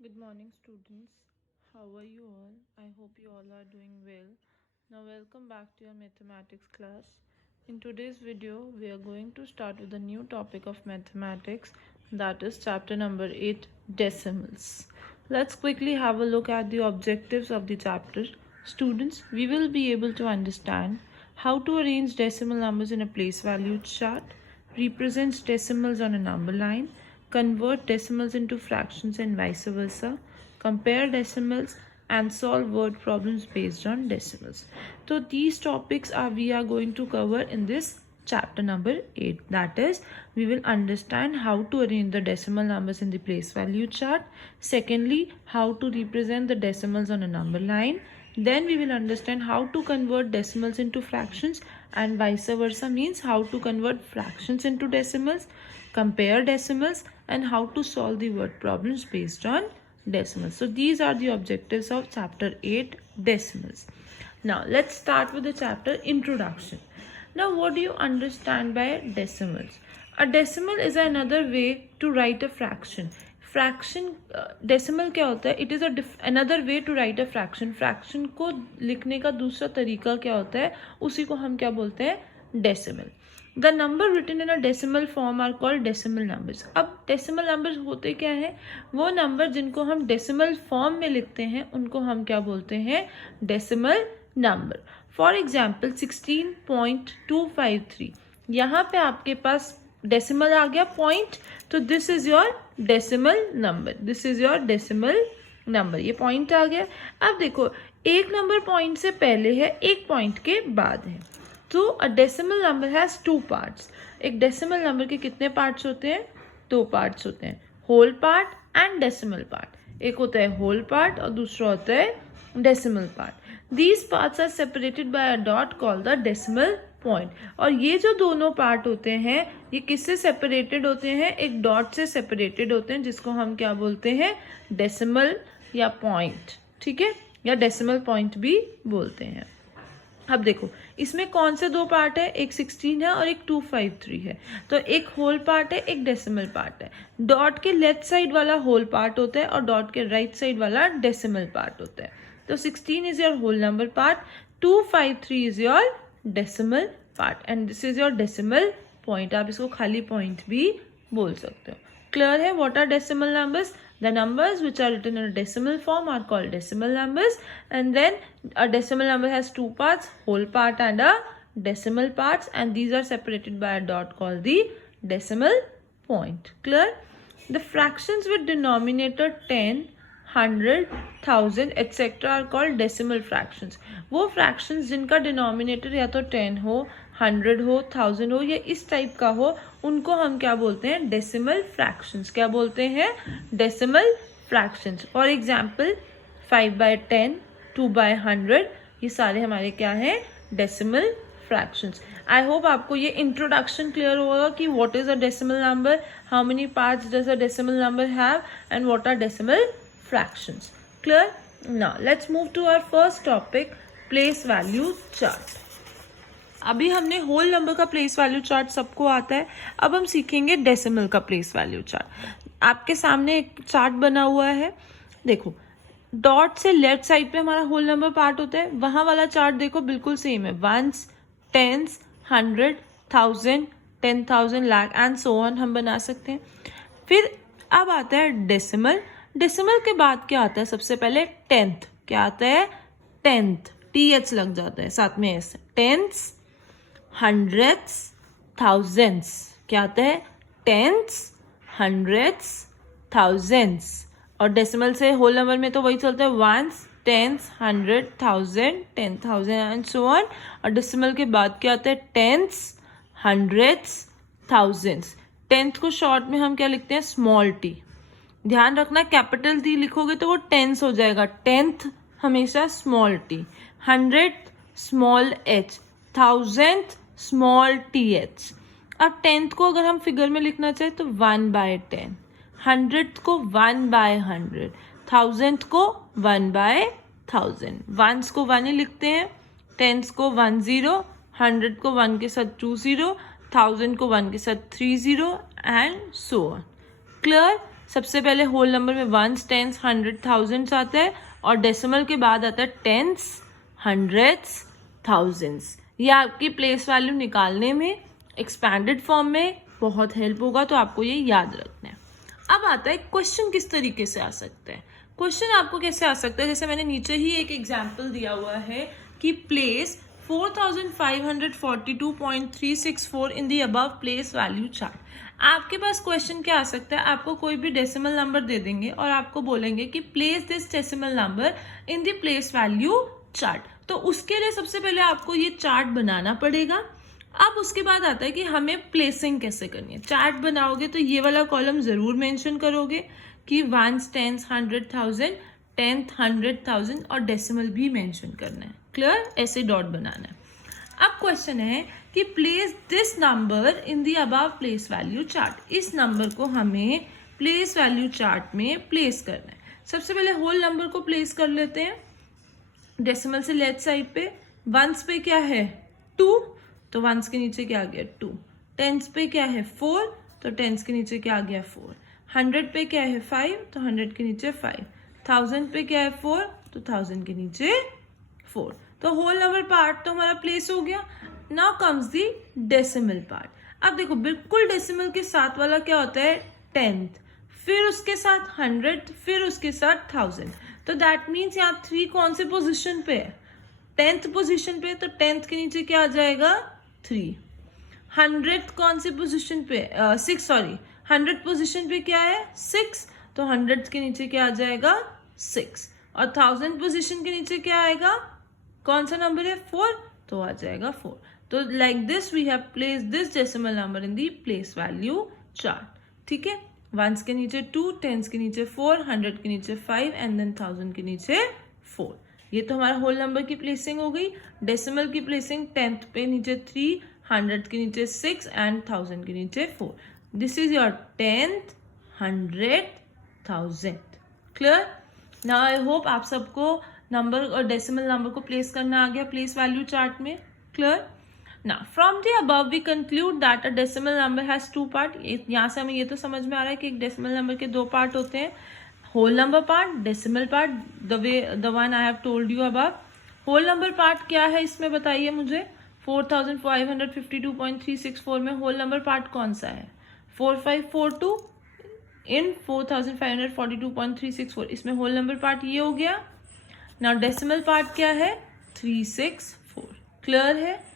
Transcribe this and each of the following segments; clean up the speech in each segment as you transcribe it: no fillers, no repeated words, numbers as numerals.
Good morning, students. How are you all? I hope you all are doing well. Now, welcome back to your mathematics class. In today's video, we are going to start with a new topic of mathematics, that is chapter number 8, decimals. Let's quickly have a look at the objectives of the chapter. Students, we will be able to understand how to arrange decimal numbers in a place value chart, represents decimals on a number line, convert decimals into fractions and vice versa, compare decimals, and solve word problems based on decimals. So these topics we are going to cover in this chapter number 8. That is, we will understand how to arrange the decimal numbers in the place value chart. Secondly, how to represent the decimals on a number line. Then we will understand how to convert decimals into fractions, and vice versa, means how to convert fractions into decimals, compare decimals, and how to solve the word problems based on decimals. So these are the objectives of chapter 8, decimals. Now let's start with the chapter introduction. Now what do you understand by decimals? A decimal is another way to write a fraction. Fraction decimal क्या होता है? It is another way to write a fraction. Fraction को लिखने का दूसरा तरीका क्या होता है, उसी को हम क्या बोलते हैं? Decimal. The number written in a decimal form are called decimal numbers. अब डेसिमल नंबर्स होते क्या हैं? वो नंबर जिनको हम डेसिमल फॉर्म में लिखते हैं उनको हम क्या बोलते हैं? Decimal number. For example 16.253. यहाँ पे आपके पास डेसिमल आ गया पॉइंट, तो this is your decimal number. This is your decimal number. ये पॉइंट आ गया. अब देखो, एक नंबर पॉइंट से पहले है, एक पॉइंट के बाद है. तो a decimal number has two parts. एक डेसिमल नंबर के कितने पार्ट्स होते हैं? दो पार्ट्स होते हैं, whole part and decimal part. एक होता है होल पार्ट और दूसरा होता है decimal part. These parts are separated by a dot called the decimal point. और ये जो दोनों पार्ट होते हैं ये किससे सेपरेटेड होते हैं? एक डॉट से सेपरेटेड होते हैं, जिसको हम क्या बोलते हैं? डेसिमल या पॉइंट. ठीक है, या डेसिमल पॉइंट भी बोलते हैं. अब देखो, इसमें कौन से दो पार्ट है? एक 16 है और एक 253 है. तो एक होल पार्ट है, एक डेसिमल पार्ट है. डॉट के लेफ्ट साइड वाला होल पार्ट होता है और डॉट के राइट साइड वाला डेसिमल पार्ट होता है. तो 16 is your whole number part, 253 is your decimal part, and this is your decimal point. आप इसको खाली पॉइंट भी बोल सकते हो. क्लियर है? What are decimal numbers? The numbers which are written in a decimal form are called decimal numbers, and then a decimal number has two parts, whole part and a decimal parts, and these are separated by a dot called the decimal point. Clear? The fractions with denominator 10, 100, 1000 etc. are called decimal fractions. वो fractions जिनका denominator या तो 10 हो, 100 हो, 1000 हो, या इस type का हो, उनको हम क्या बोलते हैं? Decimal fractions. क्या बोलते हैं? Decimal fractions. फॉर एग्जाम्पल 5/10, 2/100, ये सारे हमारे क्या हैं? Decimal fractions. आई होप आपको ये इंट्रोडक्शन क्लियर होगा कि what is a decimal number, how many parts does a decimal number have, and what are decimal fractions. Clear? Now let's move to our first topic, place value chart. अभी हमने whole number का place value chart सबको आता है. अब हम सीखेंगे decimal का प्लेस वैल्यू चार्ट. आपके सामने एक चार्ट बना हुआ है. देखो, डॉट से लेफ्ट साइड पे हमारा होल नंबर पार्ट होता है. वहां वाला चार्ट देखो बिल्कुल सेम है. Ones, tens, 100, 1000, 10,000, lakh and so on हम बना सकते हैं. फिर अब आता है डेसिमल. डेसिमल के बाद क्या आता है? सबसे पहले टेंथ. क्या आता है? टेंथ. TH लग जाता है, साथ में S. टेंथ्स, hundreds, thousands. क्या आता है? Tenths, hundreds, thousands. और डेसिमल से होल नंबर में तो वही चलता है, ones, tens, 100, 1000, 10,000 and so on. और डेसिमल के बाद क्या आता है? Tenths, hundreds, thousands. टेंथ को शॉर्ट में हम क्या लिखते हैं? Small t. ध्यान रखना, कैपिटल टी लिखोगे तो वो टेंस हो जाएगा. टेंथ हमेशा small T. 100 small h, 1000 small TH. अब टेंथ को अगर हम फिगर में लिखना चाहे तो 1/10, 100 को 1/100, 1000 को 1/1000. वंस को 1 ही लिखते हैं, टेंस को 10, 100 को 1 के साथ 20, 1000 को 1 के साथ 30 एंड सो ऑन. क्लियर? सबसे पहले होल नंबर में वंस, टेंस, हंड्रेड, थाउजेंड्स आता है और डेसिमल के बाद आता है टेंस, हंड्रेड्स, थाउजेंड्स। ये आपकी प्लेस वैल्यू निकालने में एक्सपैंडेड फॉर्म में बहुत हेल्प होगा, तो आपको ये याद रखना है। अब आता है क्वेश्चन किस तरीके से आ सकता है। क्वेश्चन आपको कैसे आ सकता है, जैसे मैंने नीचे ही एक एग्जाम्पल दिया हुआ है कि place 4542.364 in the above place value chart. आपके पास क्वेश्चन क्या आ सकता है, आपको कोई भी डेसिमल नंबर दे देंगे और आपको बोलेंगे कि place this decimal number in the place value chart. तो उसके लिए सबसे पहले आपको ये चार्ट बनाना पड़ेगा। अब उसके बाद आता है कि हमें प्लेसिंग कैसे करनी है। चार्ट बनाओगे तो ये वाला कॉलम जरूर मेंशन करोगे कि ones, tens, hundred, thousand, tenth, hundred, thousand और डेसिमल भी मेंशन करना है। क्लियर, ऐसे डॉट बनाना है। अब क्वेश्चन है कि place this number in the above place value chart. इस नंबर को हमें प्लेस वैल्यू चार्ट में प्लेस करना है। सबसे पहले होल नंबर को प्लेस कर लेते हैं डेसिमल से लेफ्ट साइड पे। वंस पे क्या है 2, तो वंस के नीचे क्या आ गया 2। टेंस पे क्या है 4, तो टेंस के नीचे क्या आ गया 4। हंड्रेड पे क्या है 5, तो हंड्रेड के नीचे 5। थाउजेंड पे क्या है 4, तो थाउजेंड के नीचे 4। तो होल नंबर पार्ट तो हमारा प्लेस हो गया। Now comes the decimal part. अब देखो बिल्कुल डेसिमल के साथ वाला क्या होता है टेंथ, फिर उसके साथ हंड्रेड, फिर उसके साथ थाउजेंड। तो दैट मीन्स यहाँ 3 कौन से पोजिशन पे है, टेंथ पोजिशन पे, तो टेंथ के नीचे क्या आ जाएगा 3। हंड्रेड कौन से पोजिशन पे 6, सॉरी हंड्रेड पोजिशन पे क्या है 6, तो हंड्रेड के नीचे क्या आ जाएगा 6। और थाउजेंड पोजिशन के नीचे क्या आएगा, कौन सा नंबर है 4, तो आ जाएगा 4। तो like this we have place this decimal number in the place value chart. ठीक है, वंस के नीचे 2, टेंस के नीचे 4, हंड्रेड के नीचे 5 एंड देन थाउजेंड के नीचे 4। ये तो हमारा होल नंबर की प्लेसिंग हो गई। डेसिमल की प्लेसिंग टेंथ पे नीचे 3, हंड्रेड के नीचे 6 एंड थाउजेंड के नीचे 4। This is your tenth, hundred, thousand. Clear. Now I hope आप सबको नंबर और डेसिमल नंबर को प्लेस करना आ गया प्लेस वैल्यू चार्ट में। Clear. Now, from the above, we conclude that a decimal number has 2 part. यहाँ से हमें ये तो समझ में आ रहा है कि एक डेसिमल नंबर के 2 पार्ट होते हैं, whole number part, decimal part, the one I have told you above. Whole number part क्या है इसमें बताइए मुझे। 4552.364 में होल नंबर पार्ट कौन सा है 4542 इन 4542.364, इसमें होल नंबर पार्ट ये हो गया। नाउ डेसिमल पार्ट क्या है 364। क्लियर है,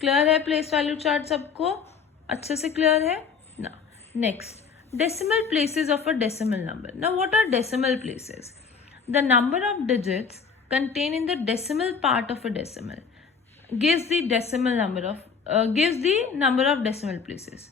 क्लियर है प्लेस वैल्यू चार्ट सबको अच्छे से क्लियर है ना। Next, decimal places of a decimal number. Now what are decimal places? The number of digits contained in the decimal part of a decimal gives the number of decimal places.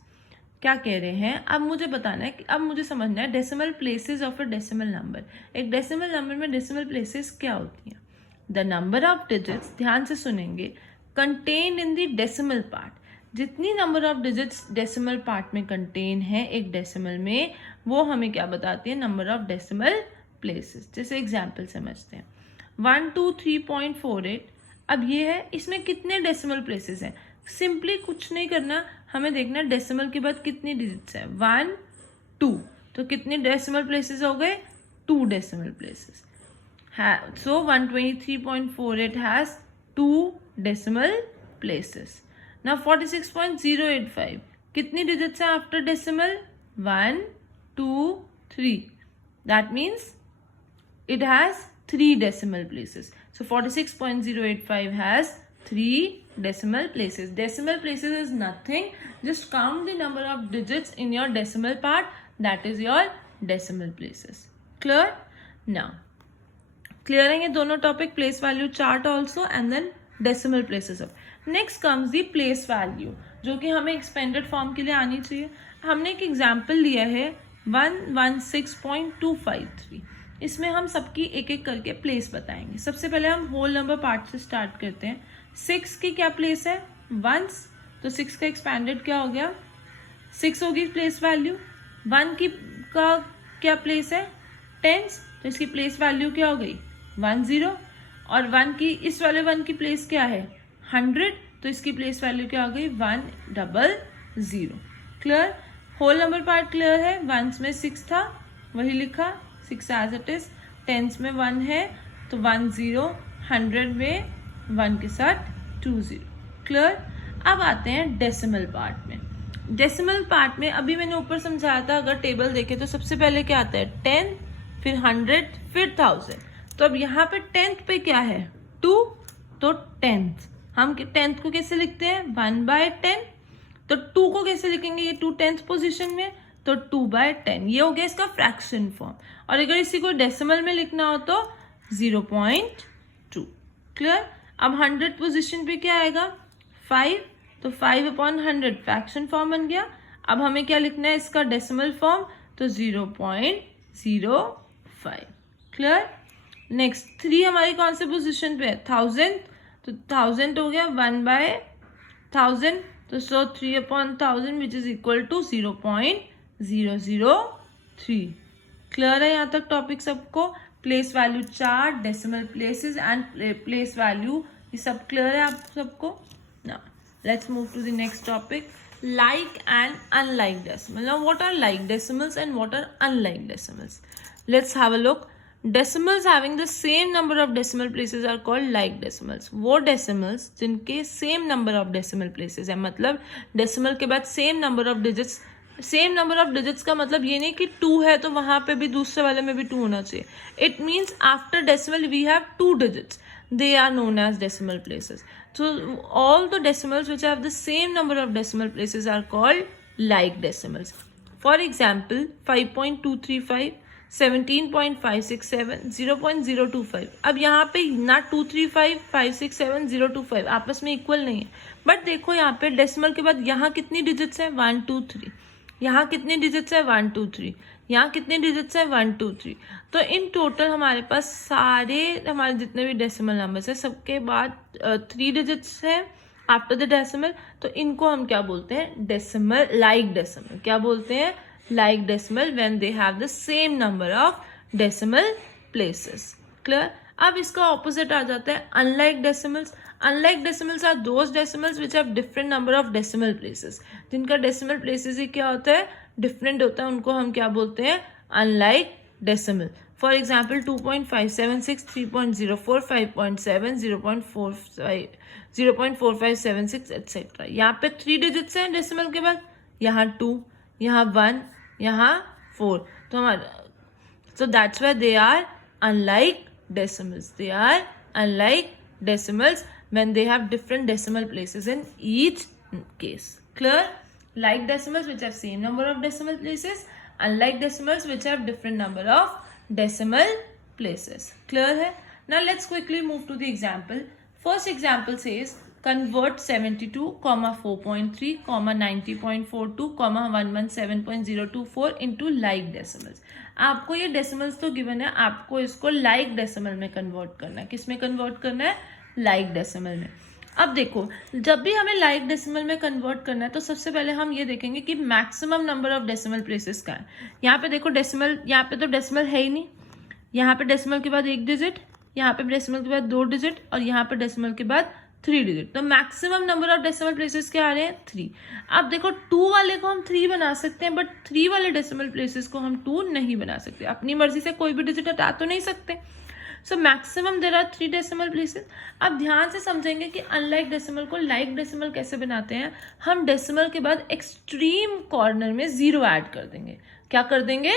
क्या कह रहे हैं, अब मुझे बताना है कि अब मुझे समझना है decimal places of a decimal number. एक डेसिमल नंबर में डेसिमल प्लेसेस क्या होती हैं। द नंबर ऑफ डिजिट्स, ध्यान से सुनेंगे, contain in the decimal part, जितनी number of digits decimal part में कंटेन है एक डेसिमल में, वो हमें क्या बताती है नंबर ऑफ डेसिमल प्लेसेस। जैसे एग्जांपल समझते हैं 123.48। अब ये है, इसमें कितने डेसिमल प्लेसेस हैं। सिंपली कुछ नहीं करना, हमें देखना डेसिमल के बाद कितनी डिजिट्स हैं 1 2, तो कितने डेसिमल प्लेसेस हो गए 2 decimal places. So 123.48 has 2 decimal places. Now 46.085 कितनी digits हैं after decimal 1 2 3, that means it has 3 decimal places. So 46.085 has 3 decimal places. Decimal places is nothing, just count the number of digits in your decimal part, that is your decimal places. Clear? Now clear है ये दोनों topic, place value chart also and then decimal places of. Next comes the place value, जो कि हमें expanded form के लिए आनी चाहिए। हमने एक एग्जांपल लिया है 116.253, इसमें हम सबकी एक एक करके प्लेस बताएंगे। सबसे पहले हम होल नंबर पार्ट से स्टार्ट करते हैं। 6 की क्या प्लेस है वंस, तो 6 का एक्सपेंडेड क्या हो गया 6 होगी प्लेस वैल्यू। 1 की का क्या प्लेस है टेंस, तो इसकी प्लेस वैल्यू क्या हो गई 10। और 1 की, इस वाले 1 की प्लेस क्या है 100, तो इसकी प्लेस वैल्यू क्या हो गई 100। Clear, whole number part clear है। वंस में 6 था, वही लिखा, 6 एज इट इज, टेंस में 1 है तो 1 0, 100 में 1 के साथ 2 0। क्लियर। अब आते हैं डेसिमल पार्ट में। डेसिमल पार्ट में अभी मैंने ऊपर समझाया था, अगर टेबल देखे तो सबसे पहले क्या आता है 10, फिर 100, फिर 1000। तो अब यहाँ पे 10th पे क्या है 2, तो 10th हम 10th को कैसे लिखते हैं 1/10। तो 2 को कैसे लिखेंगे, ये 2 10th पोजीशन में, तो 2/10। ये हो गया इसका फ्रैक्शन फॉर्म। और अगर इसी को डेसिमल में लिखना हो तो 0.2। क्लियर। अब 100 पोजीशन पे क्या आएगा 5, तो 5/100 फ्रैक्शन फॉर्म बन गया। अब हमें क्या लिखना है इसका डेसिमल फॉर्म, तो 0.05। क्लियर। नेक्स्ट 3 हमारी कौन से पोजीशन पे है 1000, तो 1000 हो गया 1/1000, तो 3/1000 which is equal to 0.003। Clear है यहाँ तक टॉपिक सबको। Place value chart, decimal places and place value, ये सब क्लियर है आप सबको। Now let's move to the next topic, like and unlike decimal. Now what are like decimals and what are unlike decimals? Let's have a look. Decimals having the same number of decimal places are called like decimals. वो decimals जिनके same number of decimal places है, मतलब decimal के बाद same number of digits, same number of digits का मतलब ये नहीं कि 2 है तो वहाँ पे भी दूसरे वाले में भी 2 होना चाहिए. It means after decimal we have 2 digits. They are known as decimal places. So all the decimals which have the same number of decimal places are called like decimals. For example, 5.235, 17.567, 0.025. अब यहाँ पे ना 235, 567, 025 आपस में equal नहीं है, but देखो यहाँ पे डेसिमल के बाद यहाँ कितनी डिजिट्स है 1 2 3, यहाँ कितनी डिजिट्स है 1 2 3, यहाँ कितने डिजिट्स है 1 2 3। तो इन टोटल हमारे पास सारे हमारे जितने भी डेसिमल नंबर्स है सबके बाद 3 डिजिट्स है आफ्टर द डेसिमल, तो इनको हम क्या बोलते हैं डेसिमल, लाइक डेसिमल। क्या बोलते हैं like decimal when they have the same number of decimal places. Clear. अब इसका ऑपोजिट आ जाता है unlike decimals. Unlike decimals are those decimals which have different number of decimal places, जिनका डेसिमल प्लेसेस ही क्या होता है डिफरेंट होता है, उनको हम क्या बोलते हैं unlike decimal. For example 2.576, 3.04, 5.7, 0.45, 0.4576 etcetera. यहाँ पे 3 डिजिट्स हैं डेसिमल के बाद, यहाँ 2, यहाँ 1, यहाँ 4, तो हमारा so that's why they are unlike decimals. They are unlike decimals when they have different decimal places in each case. Clear? Like decimals which have same number of decimal places, unlike decimals which have different number of decimal places. Clear hai? Now let's quickly move to the example. First example says convert 72, 4.3, 90.42, 117.024 into like decimals. आपको ये decimals तो given है, आपको इसको like decimal में convert करना है। किस में कन्वर्ट करना है लाइक डेसिमल में। अब देखो जब भी हमें लाइक डेसिमल में कन्वर्ट करना है तो सबसे पहले हम ये देखेंगे कि maximum number of decimal places का है। यहाँ पे देखो डेसिमल, यहाँ पे तो डेसिमल है ही नहीं, यहाँ पे डेसिमल के बाद 1 डिजिट, यहाँ पे डेसिमल के बाद 2 डिजिट और यहाँ पे डेसिमल के बाद 3 डिजिट। तो maximum number of decimal places क्या आ रहे हैं 3। अब देखो 2 वाले को हम 3 बना सकते हैं, बट 3 वाले डेसिमल प्लेसेस को हम 2 नहीं बना सकते। अपनी मर्जी से कोई भी डिजिट हटा तो नहीं सकते। So maximum there are 3 decimal places. अब ध्यान से समझेंगे कि अनलाइक डेसिमल को लाइक डेसिमल कैसे बनाते हैं। हम डेसिमल के बाद एक्सट्रीम कॉर्नर में 0 ऐड कर देंगे। क्या कर देंगे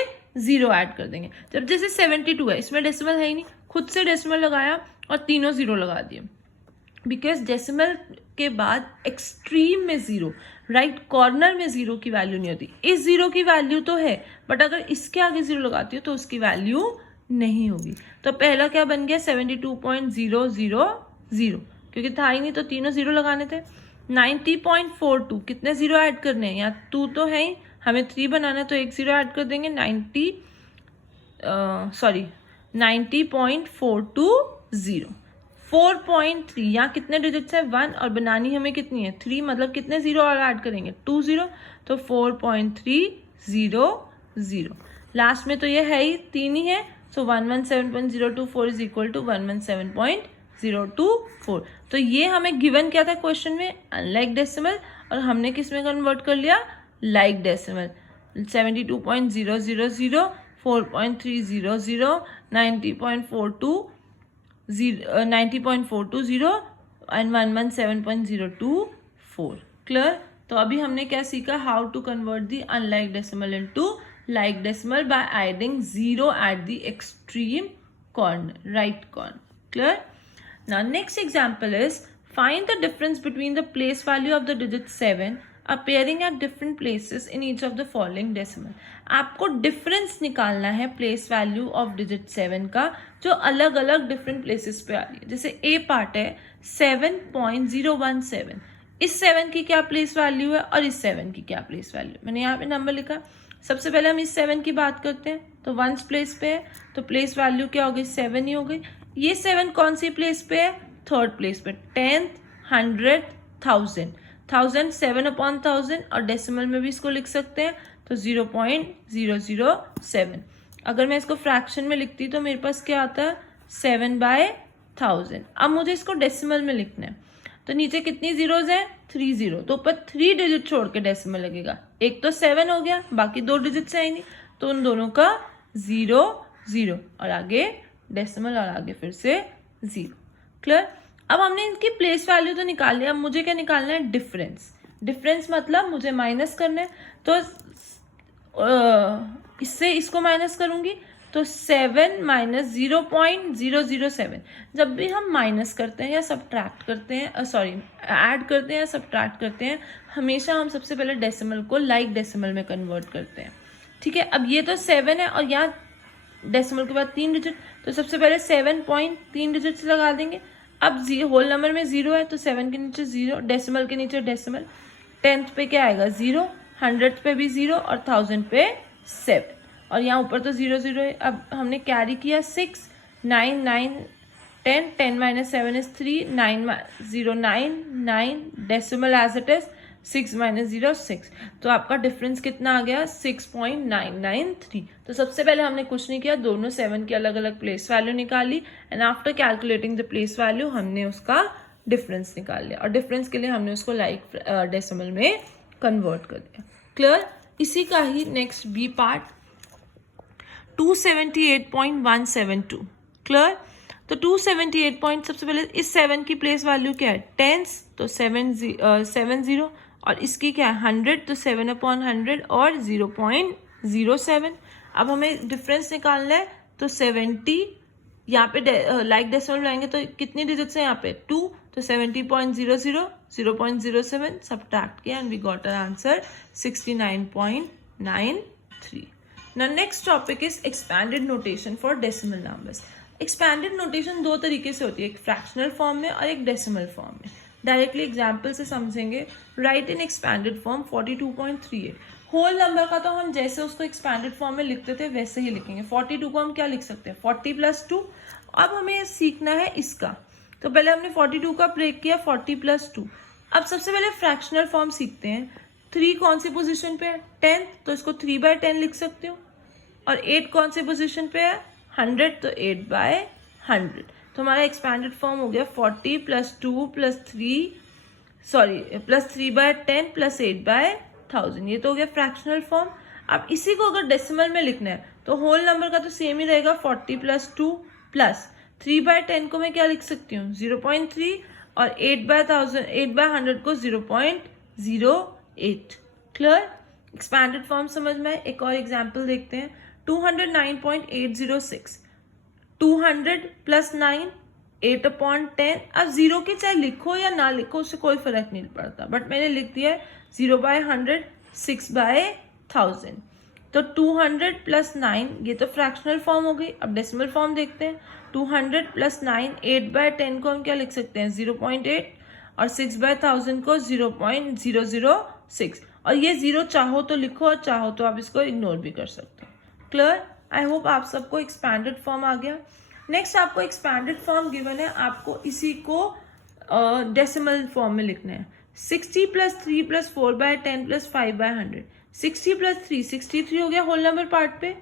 0 ऐड कर देंगे। जब जैसे 72 है, इसमें डेसिमल है ही नहीं, खुद से डेसिमल लगाया और तीनों 0 लगा दिए, बिकॉज डेसिमल के बाद एक्सट्रीम में 0, राइट कॉर्नर में 0 की वैल्यू नहीं होती। इस 0 की वैल्यू तो है, बट अगर इसके आगे 0 लगाती हो तो उसकी वैल्यू नहीं होगी। तो पहला क्या बन गया 72.000, क्योंकि था ही नहीं तो तीनों 0 लगाने थे। 90.42, कितने 0 ऐड करने हैं, यहाँ 2 तो है ही, हमें 3 बनाना है तो 1 0 ऐड कर देंगे। 90.420। 4.3, यहाँ कितने डिजिट्स है 1 और बनानी हमें कितनी है 3, मतलब कितने 0 और ऐड करेंगे 2 0, तो 4.300। लास्ट में तो ये है ही 3 ही है, सो 117.024 इज इक्वल टू 117.024। तो ये हमें गिवन क्या था क्वेश्चन में अनलाइक डेसिमल, और हमने किस में कन्वर्ट कर लिया लाइक डेसिमल। 72.000, 4.300, 90.420 एंड 117.024. क्लियर. तो अभी हमने क्या सीखा, how to convert the unlike decimal into like decimal by adding 0 at the extreme corner, right corner. Clear? Now next example is find the difference between the place value of the digit 7 appearing at different places in each of the following decimal. आपको difference निकालना है place value of digit 7 का जो अलग अलग different places पे आ रही है. जैसे ए पार्ट है 7.017, इस 7 की क्या प्लेस वैल्यू है और इस 7 की क्या प्लेस वैल्यू. मैंने यहाँ पे नंबर लिखा. सबसे पहले हम इस 7 की बात करते हैं तो वंस प्लेस पे है तो प्लेस वैल्यू क्या हो गई, 7 ही हो गई. ये 7 कौन सी प्लेस पे है, थर्ड प्लेस पे. 10th, 100th, 1000, 1000 7/1000 और डेसिमल में भी इसको लिख सकते हैं तो 0.007. अगर मैं इसको फ्रैक्शन में लिखती तो मेरे पास क्या आता है 7/1000. अब मुझे इसको डेसिमल में लिखना है तो नीचे कितनी जीरोज है, 3 जीरो. तो ऊपर 3 डिजिट छोड़ के डेसिमल लगेगा. एक तो 7 हो गया, बाकी 2 डिजिट है ही नहीं तो उन दोनों का 0 0 और आगे डेसिमल और आगे फिर से 0. क्लियर. अब हमने इनकी प्लेस वैल्यू तो निकाल लिया. अब मुझे क्या निकालना है, डिफरेंस. डिफरेंस मतलब मुझे माइनस करना है तो इससे इसको माइनस करूंगी तो 7 माइनस 0.007. जब भी हम माइनस करते हैं या सब्ट्रैक्ट करते हैं, ऐड करते हैं या सब्ट्रैक्ट करते हैं, हमेशा हम सबसे पहले डेसिमल को लाइक डेसिमल में कन्वर्ट करते हैं. ठीक है. अब ये तो 7 है और यहाँ डेसिमल के बाद 3 डिजिट तो सबसे पहले 7.3 डिजिट्स लगा देंगे. अब होल नंबर में 0 है तो 7 के नीचे 0, डेसिमल के नीचे डेसिमल. 10th पे क्या आएगा 0, 100th पे भी 0 और 1000 पे 7 और यहाँ ऊपर तो 0 0 है. अब हमने कैरी किया 6, 9 9 10, 10 minus 7 is 3, 9 0 9 9 decimal as it is 6 minus 0 6. तो आपका डिफरेंस कितना आ गया 6.993. तो सबसे पहले हमने कुछ नहीं किया, दोनों 7 की अलग अलग प्लेस वैल्यू निकाली and after calculating the place value हमने उसका डिफरेंस निकाल लिया और डिफरेंस के लिए हमने उसको लाइक डेसिमल में कन्वर्ट कर दिया. क्लियर. इसी का ही नेक्स्ट बी पार्ट 278.172. क्लियर. तो 278 सबसे पहले इस 7 की प्लेस वैल्यू क्या है, 10 तो 70 और इसकी क्या है 100 तो 7/100 और 0.07. अब हमें डिफरेंस निकालना है तो 70 यहाँ पे लाइक डेसिमल लाएंगे तो कितनी डिजिट्स है यहाँ पे 2 तो 70.00 0.07 सब्ट्रैक्ट किया and we got our answer 69.93. Now next topic is expanded notation for decimal numbers. Expanded notation दो तरीके से होती है, एक फ्रैक्शनल फॉर्म में और एक डेसिमल फॉर्म में. डायरेक्टली एग्जाम्पल से समझेंगे. राइट इन एक्सपैंडेड फॉर्म 42.38. होल नंबर का तो हम जैसे उसको एक्सपैंडेड फॉर्म में लिखते थे वैसे ही लिखेंगे. 42 को हम क्या लिख सकते हैं 40 + 2. अब हमें सीखना है इसका. तो पहले हमने 42 का ब्रेक किया 40 + 2. अब सबसे पहले फ्रैक्शनल फॉर्म सीखते हैं. 3 कौन सी पोजीशन पे है 10 तो इसको 3/10 लिख सकती हूँ और 8 कौन से पोजीशन पे है 100 तो 8/100. तो हमारा एक्सपैंडेड फॉर्म हो गया 40 + 2 + 3 +3/10 + 8/1000. ये तो हो गया फ्रैक्शनल फॉर्म. अब इसी को अगर डेसिमल में लिखना है तो होल नंबर का तो सेम ही रहेगा 40 + 2 + 3/10 को मैं क्या लिख सकती हूँ 0.3 और 8/100 को 0.08. क्लियर. एक्सपैंडेड फॉर्म समझ में. एक और एग्जाम्पल देखते हैं 209.806. 200 + 9 8/10. अब 0 की चाहे लिखो या ना लिखो उससे कोई फर्क नहीं पड़ता बट मैंने लिख दिया है 0/100 6/1000. तो 200 + 9 ये तो फ्रैक्शनल फॉर्म हो गई. अब डेसिमल फॉर्म देखते हैं 200 + 9 8/10 को हम क्या लिख सकते हैं 0.8 और 6/1000 को 0.006. और ये 0 चाहो तो लिखो और चाहो तो आप इसको इग्नोर भी कर सकते हो. क्लियर. आई होप आप सबको एक्सपैंडेड फॉर्म आ गया. नेक्स्ट आपको एक्सपैंडेड फॉर्म गिवन है, आपको इसी को डेसिमल फॉर्म में लिखना है. 60 + 3 + 4/10 + 5/100. 60 + 3 63 हो गया होल नंबर पार्ट पे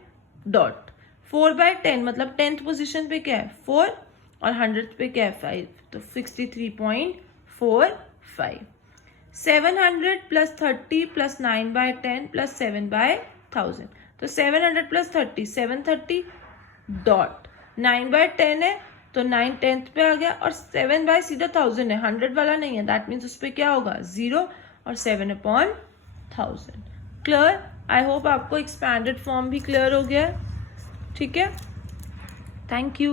डॉट. 4/10 मतलब 10th पोजीशन पे क्या है 4 और 100th पे क्या है 5 तो 63.45. 700 + 30 + 9/10 + 7/1000. तो तो 700 प्लस 30 730 डॉट 9/10 है तो 9 10th पे आ गया और 7 बाय सीधा 1000 है 100 वाला नहीं है दैट मीन्स उस पर क्या होगा 0 और 7/1000 क्लियर। आई होप आपको एक्सपैंडेड फॉर्म भी क्लियर हो गया है ठीक है थैंक यू।